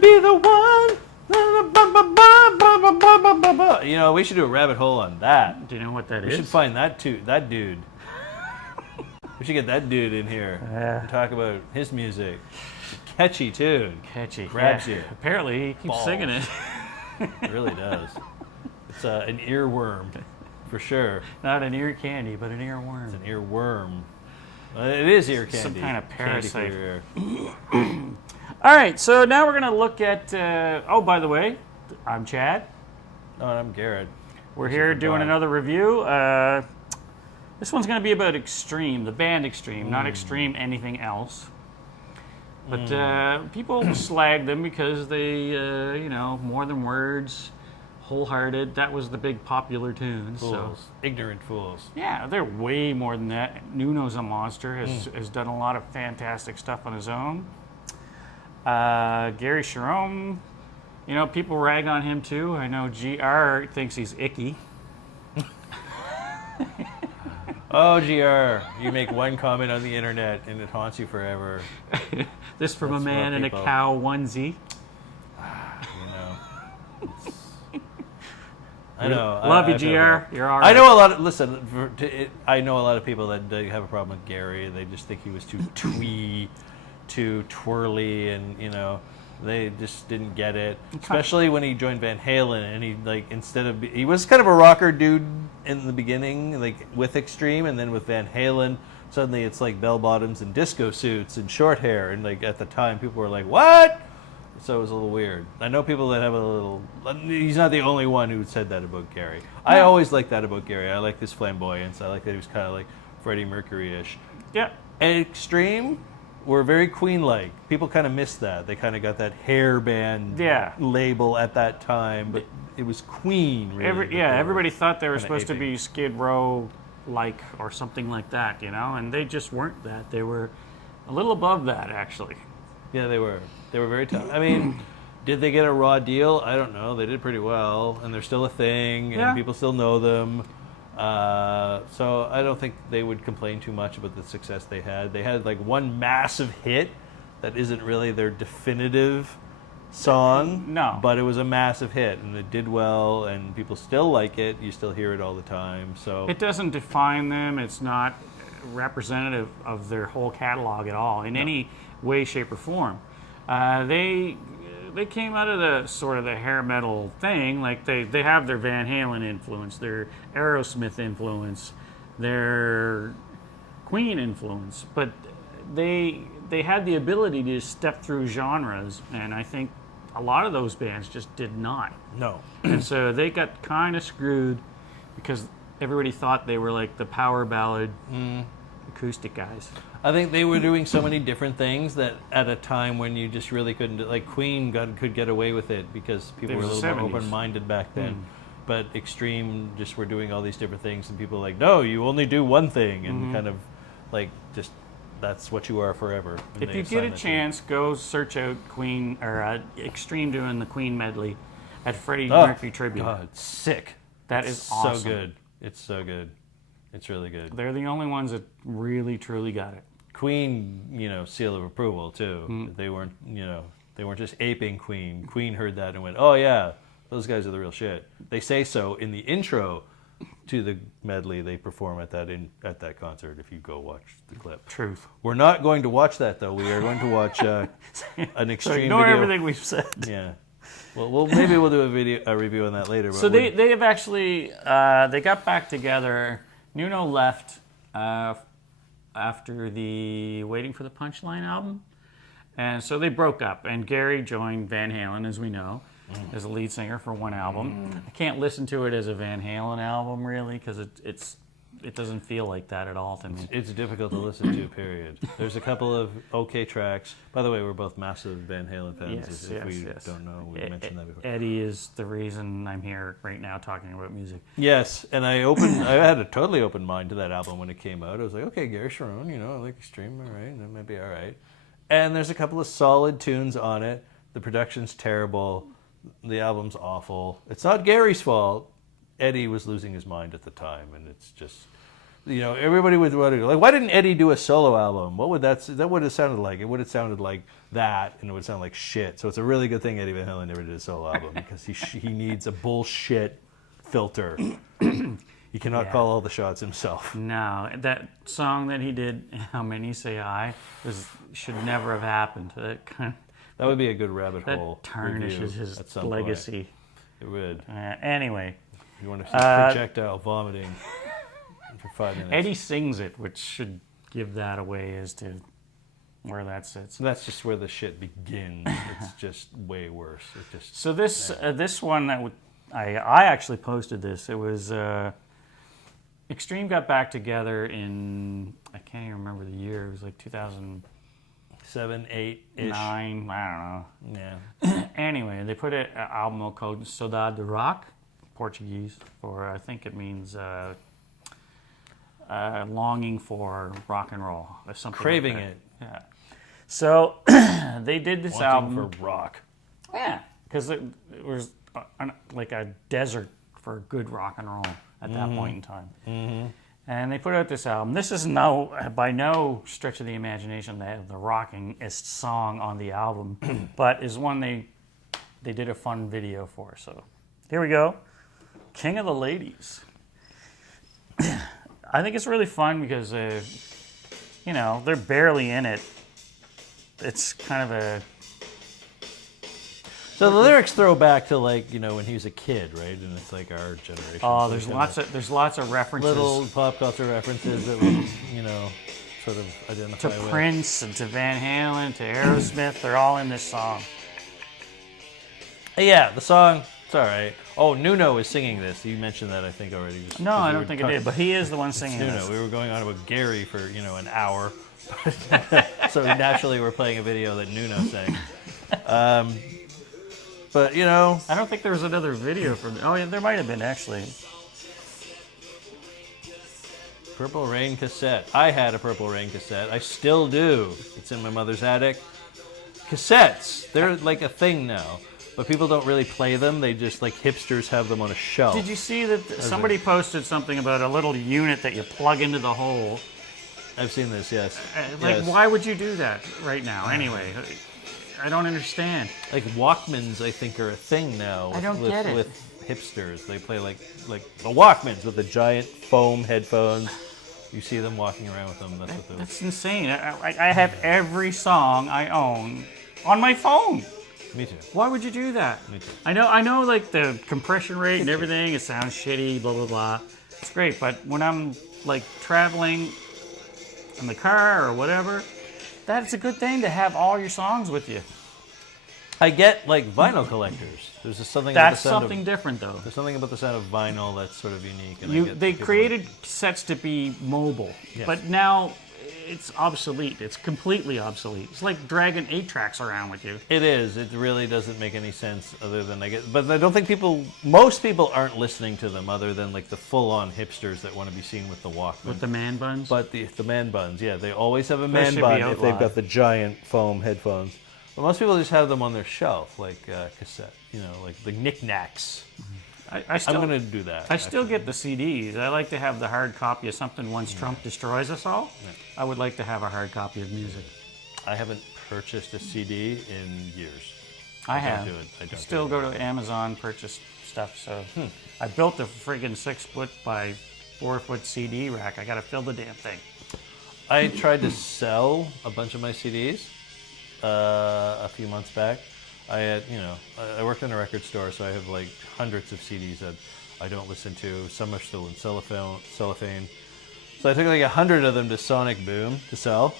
be the one. You know, we should do a rabbit hole on that. Do you know what that We is? should find that dude. We should get that dude in here and talk about his music. Catchy tune. Catchy. Grabs you. Apparently, he keeps Balls. singing it. It really does. It's an earworm, for sure. Not an ear candy, but an It's earworm. an earworm. It is ear candy. Some kind of Candy for parasite. your ear. All right, so now we're going to look at. Oh, by the way, I'm Chad. Oh, and I'm Garrett. We're here doing another review. This one's going to be about Extreme, the band Extreme, not Extreme anything else. But people slag them because they, you know, More Than Words, Wholehearted, that was the big popular tune. Fools. So Ignorant fools. yeah, they're way more than that. Nuno's a monster, has done a lot of fantastic stuff on his own. Gary Cherone, you know, people rag on him too. I know GR thinks he's icky. Oh, GR, you make one comment on the internet and it haunts you forever. This from That's a man what in a people- cow onesie. You know. I know. Love you, I feel GR. bad. You're all right. I know a lot of I know a lot of people that have a problem with Gary. They just think he was too twee, too twirly, and you know, they just didn't get it. Especially when he joined Van Halen, and he he was kind of a rocker dude in the beginning, like with Extreme, and then with Van Halen, suddenly it's like bell bottoms and disco suits and short hair, and like at the time people were like, "What?" So it was a little weird. I know people that have a little. He's not the only one who said that about Gary. I always liked that about Gary. I like his flamboyance. I like that he was kind of like Freddie Mercury-ish. Yeah. And Extreme were very Queen-like. People kind of missed that. They kind of got that hair band label at that time, but it was Queen, really. Everybody thought they were kinda supposed to aping. be Skid Row-like or something like that, you know, and they just weren't that. They were a little above that, actually. Yeah, they were. They were very tough. I mean, did they get a raw deal? I don't know. They did pretty well, and they're still a thing, and people still know them. So I don't think they would complain too much about the success they had. They had like one massive hit that isn't really their definitive song. No. But it was a massive hit, and it did well, and people still like it. You still hear it all the time. So It doesn't define them. It's not representative of their whole catalog at all in any way, shape, or form. They came out of the sort of the hair metal thing. Like they have their Van Halen influence, their Aerosmith influence, their Queen influence, but they had the ability to step through genres, and I think a lot of those bands just did not. No. And so they got kind of screwed because everybody thought they were like the power ballad acoustic guys. I think they were doing so many different things that at a time when you just really couldn't do, like Queen could get away with it because people It were a was little the more 70s. open-minded back then. But Extreme just were doing all these different things, and people were like, no, you only do one thing, and kind of like just that's what you are forever. And If they you get a assign it to- chance, go search out Queen or Extreme doing the Queen medley at Freddie Oh, Mercury tribute. God, it's sick. That It's is awesome. so good. It's so good. It's really good. They're the only ones that really truly got it. Queen, seal of approval too. They weren't, they weren't just aping Queen. Queen heard that and went, "Oh yeah, those guys are the real shit." They say so in the intro to the medley they perform at that concert. If you go watch the clip. Truth. We're not going to watch that though. We are going to watch an So Extreme ignore video. everything we've said. Yeah. Well, maybe we'll do a review on that later. But So they have actually they got back together. Nuno left after the Waiting for the Punchline album, and so they broke up. And Gary joined Van Halen, as we know, as a lead singer for one album. I can't listen to it as a Van Halen album really because it doesn't feel like that at all to me. It's difficult to listen to, period. There's a couple of okay tracks. By the way, we're both massive Van Halen fans. If we don't know, we mentioned that before. Eddie is the reason I'm here right now talking about music. Yes, and I had a totally open mind to that album when it came out. I was like, okay, Gary Cherone, I like Extreme, all right, that might be all right. And there's a couple of solid tunes on it. The production's terrible. The album's awful. It's not Gary's fault. Eddie was losing his mind at the time, and it's just you know, everybody would want to like, why didn't Eddie do a solo album? What would that would have sounded like? It would have sounded like that, and it would sound like shit. So it's a really good thing Eddie Van Halen never did a solo album because he needs a bullshit filter. He cannot call all the shots himself. No, that song that he did, How Many Say I, should never have happened. That would be a good rabbit hole. Tarnishes his legacy. It would. Anyway. You want to see projectile vomiting for 5 minutes. Eddie sings it, which should give that away as to where that sits. That's just where the shit begins. It's just way worse. So this one that I actually posted this. It was Extreme got back together in, I can't even remember the year. It was like 2007, 8-ish. 9, I don't know. Yeah. Anyway, they put an album called Saudade de Rock, Portuguese, for I think it means longing for rock and roll or something. Craving like it. Yeah. So they did this album for rock. Yeah, because it was like a desert for good rock and roll at that point in time. Mm-hmm. And they put out this album. This is by no stretch of the imagination the rockingest song on the album, but is one they did a fun video for. So here we go. King of the Ladies. I think it's really fun because, you know, they're barely in it. It's kind of a... So the lyrics throw back to, like, you know, when he was a kid, right? And it's like our generation. Oh, there's lots of references. Little pop culture references that we, you know, sort of identify to with. Prince and to Van Halen to Aerosmith. They're all in this song. Yeah, the song, it's all right. Oh, Nuno is singing this. You mentioned that, I think, already. No, I don't think it did, but he is the one singing Nuno. this. We were going on about Gary for, you know, an hour. So naturally we're playing a video that Nuno sang. But, you know... I don't think there was another video for... Oh, yeah, there might have been, actually. Purple Rain cassette. I had a Purple Rain cassette. I still do. It's in my mother's attic. Cassettes. They're like a thing now. But people don't really play them. They just, like, hipsters have them on a shelf. Did you see that somebody posted something about a little unit that you plug into the hole? I've seen this, yes. Yes. Why would you do that right now, anyway? I don't understand. Like Walkmans, I think, are a thing now. I don't get it. With hipsters, they play like the Walkmans with the giant foam headphones. You see them walking around with them. That's insane. I have every song I own on my phone. Me too. Why would you do that? Me too. I know, like the compression rate and everything. It sounds shitty. Blah blah blah. It's great, but when I'm like traveling in the car or whatever. That's a good thing to have all your songs with you. I get like vinyl collectors. There's just something. That's about the sound something different, though. There's something about the sound of vinyl that's sort of unique. And they created sets to be mobile, yes. But now it's obsolete. It's completely obsolete. It's like dragging 8 tracks around with you. It is. It really doesn't make any sense other than But I don't think most people aren't listening to them other than like the full-on hipsters that want to be seen with the Walkman. With the man buns? But the man buns, yeah. They always have a man bun if they've got the giant foam headphones. But most people just have them on their shelf, like cassette, you know, like the knickknacks. I'm going to do that. I still get the CDs. I like to have the hard copy of something once Trump destroys us all. Yeah. I would like to have a hard copy of music. I haven't purchased a CD in years. I have. Don't do it. I don't still go to Amazon, purchase stuff. So I built a friggin' 6-foot by 4-foot CD rack. I got to fill the damn thing. I tried to sell a bunch of my CDs a few months back. I worked in a record store, so I have like hundreds of CDs that I don't listen to. Some are still in cellophane. So I took like 100 of them to Sonic Boom to sell,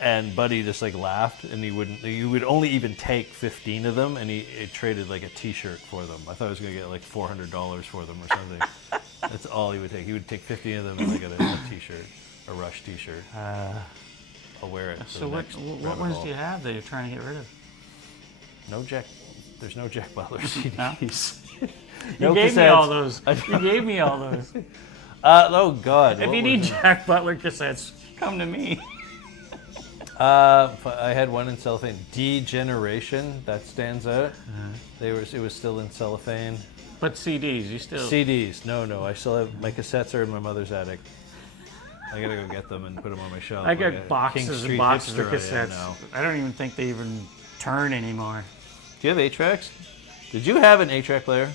and Buddy just like laughed, and he would only even take 15 of them, and he traded like a T-shirt for them. I thought I was gonna get like $400 for them or something. That's all he would take. He would take 15 of them and like a T-shirt, a Rush T-shirt. I'll wear it. So what ones do you have that you're trying to get rid of? There's no Jack Butler CDs. You gave me all those. You gave me all those. Oh God! If you need Jack Butler cassettes, come to me. I had one in cellophane. Degeneration, that stands out. It was still in cellophane. But CDs, you still... CDs, no. I still have my cassettes are in my mother's attic. I gotta go get them and put them on my shelf. I like a got King boxes Street and boxes of hipster I am cassettes. now. I don't even think they even turn anymore. Do you have 8-tracks? Did you have an 8-track player?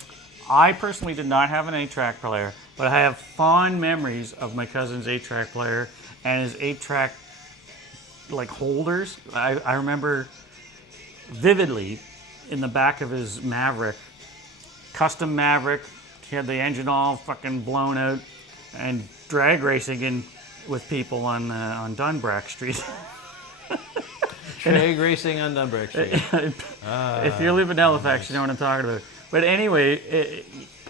I personally did not have an 8-track player, but I have fond memories of my cousin's 8-track player and his 8-track like holders. I remember vividly in the back of his Maverick, custom Maverick. He had the engine all fucking blown out and drag racing in with people on Dunbrack Street. Drag racing on Dunbrack Street. If you live in Halifax, you know what I'm talking about. But anyway,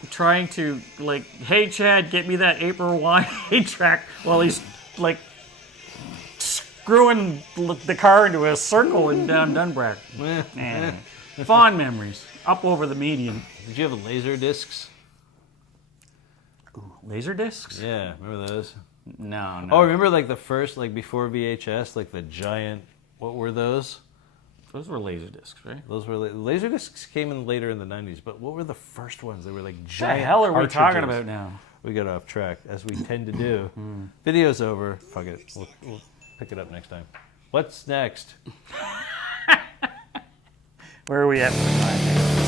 trying to like, hey Chad, get me that April wine 8-track while he's like screwing the car into a circle and down Dunbrack. Man, fond memories. Up over the median. Did you have laser discs? Laser discs? Yeah, remember those? No. Oh, remember like the first, like before VHS, like the giant, what were those? Those were laser discs, right? Those were laser discs came in later in the 90s, but what were the first ones? They were like What the giant hell are we talking cartridges. about now? We got off track, as we tend to do. Video's over. Fuck it. We'll pick it up next time. What's next? Where are we at for time?